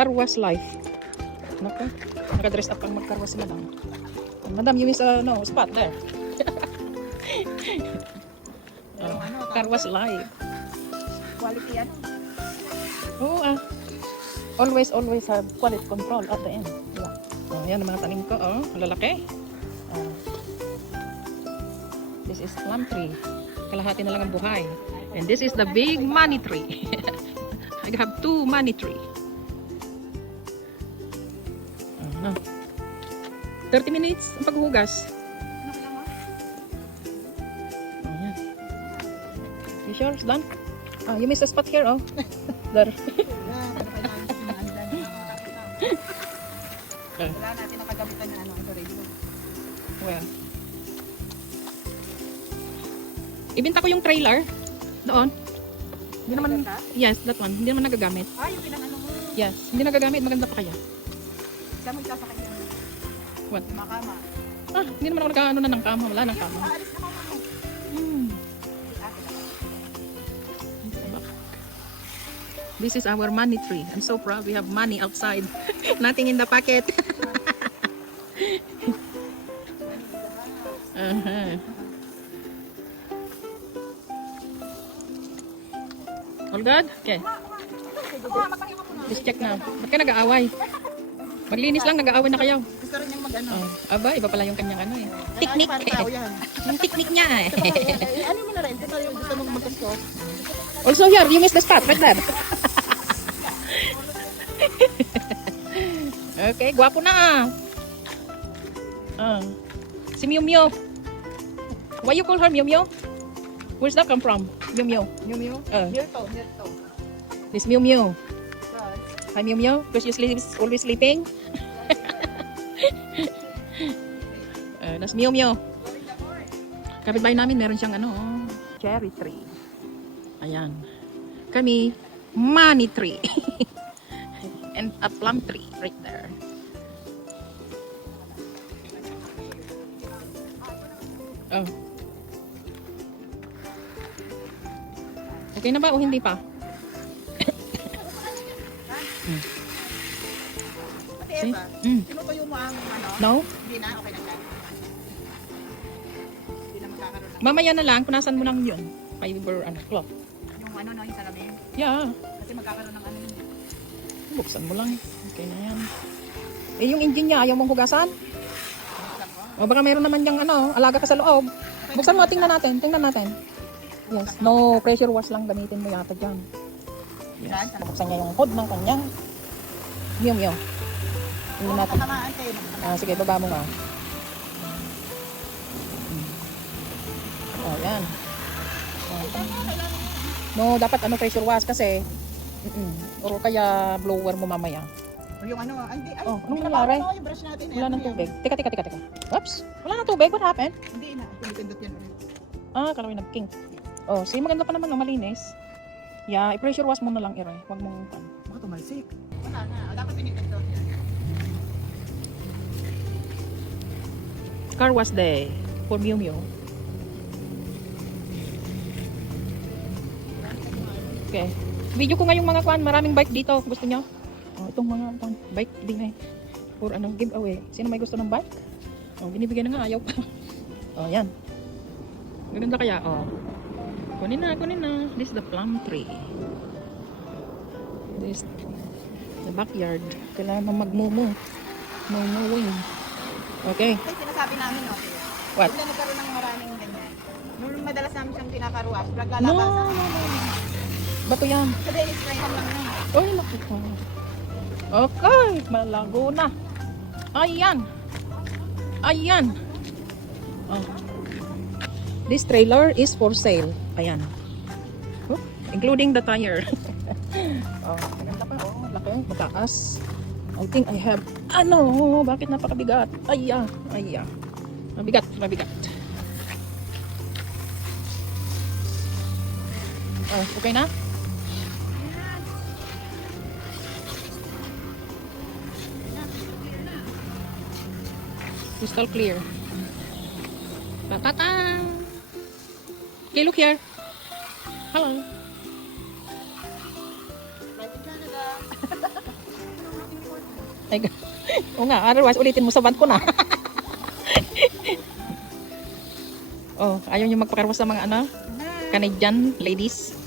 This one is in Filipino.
Carwash life. Naka, naka-dress up ang mag-carwash si madam. Madam, you miss a spot there. Carwash life. Quality ano? Oo always have quality control at the end. Diba? Yan ang mga tanim ko. Lalaki. This is plum tree. Kalahati na lang ang buhay. And this is the big money tree. I have 2 money tree. 30 minutes ang paghuhugas. Ayan. You sure it's done? You missed a spot here, There. Wala natin nakagamitan na ito radio. Well. Ibenta ko yung trailer. Doon. Hindi naman, yes, that one. Hindi naman nagagamit. Yung pinang mo. Yes, hindi nagagamit. Maganda pa kaya. Saan mo isasakay yan? What? Makama. Hindi naman ako nagkaano na ng kama. Wala ng kama. Aalis na mama mo. This is our money tree. I'm so proud we have money outside. Nothing in the pocket. All good? Okay. Let's check na. Ba't ka nag-aaway? Maglinis lang, nag-aaway na kayo. Gusto rin niyang mag-ano. Aba, iba pala yung kanyang technique. Yung technique niya Ano mo na rin? Ito yung gusto mong mag-gusto. Also here, you missed the spot right there. Okay, gwapo na si Mew Mew. Why you call her Mew Mew? Where's that come from? Mew Mew. Mew Mew? Mirto. This Mew Mew. Hi Mew Mew, because you always sleeping. That's Mew Mew. Kapitbahay namin meron siyang cherry tree. Ayan. Kami, money tree. And a plum tree right there. Okay na ba o hindi pa? Pati Eva, tinutuyo mo ang No? Hindi na, okay na yan. Hindi na magkakaroon ng... Mamaya na lang, punasan mo lang yun. Fiber, cloth. Yung yung salamin. Yeah. Kasi magkakaroon ng yun. Buksan mo lang. Okay na yan. Yung engine niya, ayaw mong hugasan? O baka meron naman yung alaga ka sa loob. Buksan mo, tingnan natin. Yes. No, pressure wash lang gamitin mo yata dyan. Yes. Buksan niya yung hood ng kanyang Mew Mew. Tingnan natin. Sige, baba mo nga. Yan. No, dapat pressure wash kasi o kaya blower mo mamaya. O yung hindi. Anong nangyari? Yung brush natin. Wala nang tubig. Teka. Oops. Wala nang tubig. What happened? Hindi na. Pindot yan ulit. Kalawin nag-king. See, maganda pa naman, malinis. Yeah, i-pressure wash mo na lang, Ire. Huwag mong Baka tumalsik. Wala na. Dapat pinipindot yan. Car wash day for Mew Mew. Okay. Video ko ngayong mga maraming bike dito. Gusto nyo? Itong mga bike din for giveaway. Sino may gusto ng bike? Binibigyan na nga, ayaw pa. Yan. Gaganda kaya, Kunin na. This is the plum tree. This the backyard. Kailangan mo magmumo. Mowing. Okay. Kasi sinasabi namin, What? Hindi na nagkaroon ng maraming ganyan. Nung madalas namin siyang pinakaruas, No. naglalabasan. Bato yan. Kasi sprayan lang yan. Oy, nakita. Okay, malago na. Ayan. This trailer is for sale. Ayan. Including the tire. Oh, maganda pa. Oh, laki. Mataas. I think I have, bakit napakabigat? Ay. Mabigat. Oh, okay na? Crystal clear. Ta-ta-ta! Okay, look here. Hello. Ay, oo nga, otherwise ulitin mo sa band ko na. Oh, ayaw niyo magpakarwas sa mga Canadian ladies.